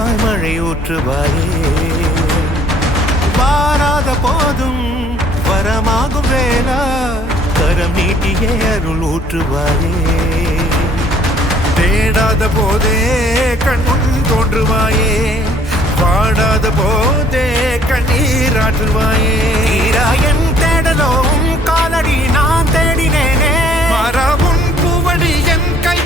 வரமாய் மழை ஊற்றுவாயே வாராத போதும் வரமாகும் வேளா கரம் நீட்டியே அருள் ஊற்றுவாயே தேடாத போதே கண்முன் தோன்றுவாயே வாடாத போதே கண்ணீராற்றுவாயே என் தேடலோம் காலடி நான் தேடினேனே மாறாவும் பூவடி என் கை